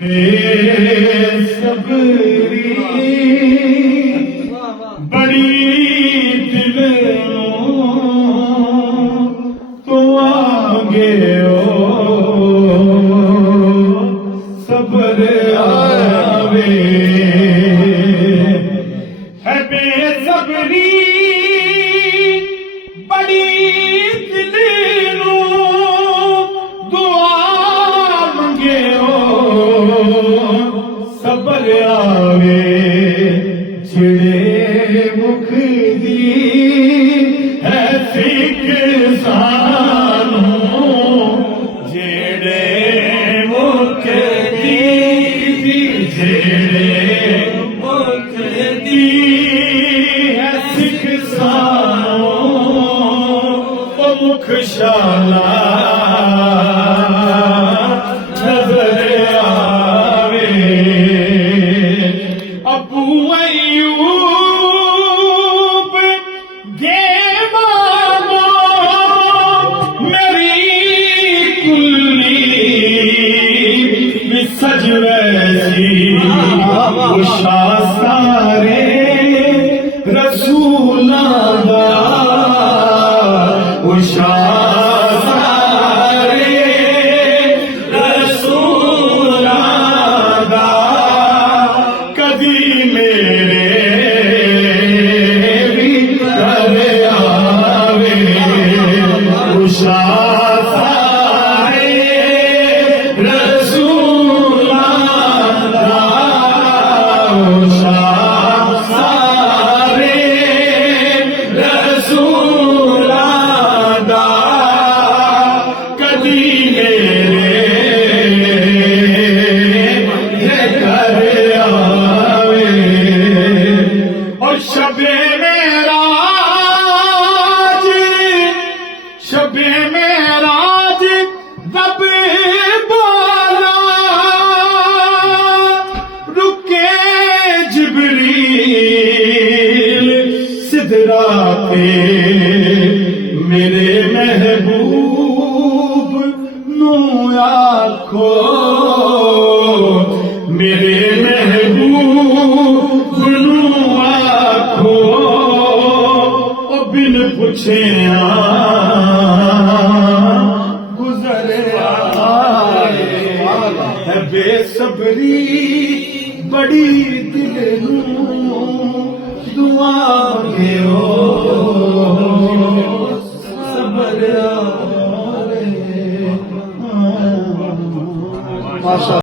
सबरी बड़ी दिलों तो आगे सबर आवे है बेसबरी बड़ी दिलों दुआ मंगे सबर आवे छिड़े मुख दी है सिख सानू जेड़े मुख दी जेड़े मुख दी है सिख सानू ओ मुख शाला नजर आवे अबू अय्यूब गे मामो मेरी कुल्ली विसज वैसी उषा सारे रसूलां दा उषा शबे मेराज रब बोला रुके जिब्रील सिदरा पे मेरे महबूब नू आखो मेरे महबूब नू आखो ओ बिन पुछे गुजर आए है बेसबरी बड़ी दिल दुआ सबर आए।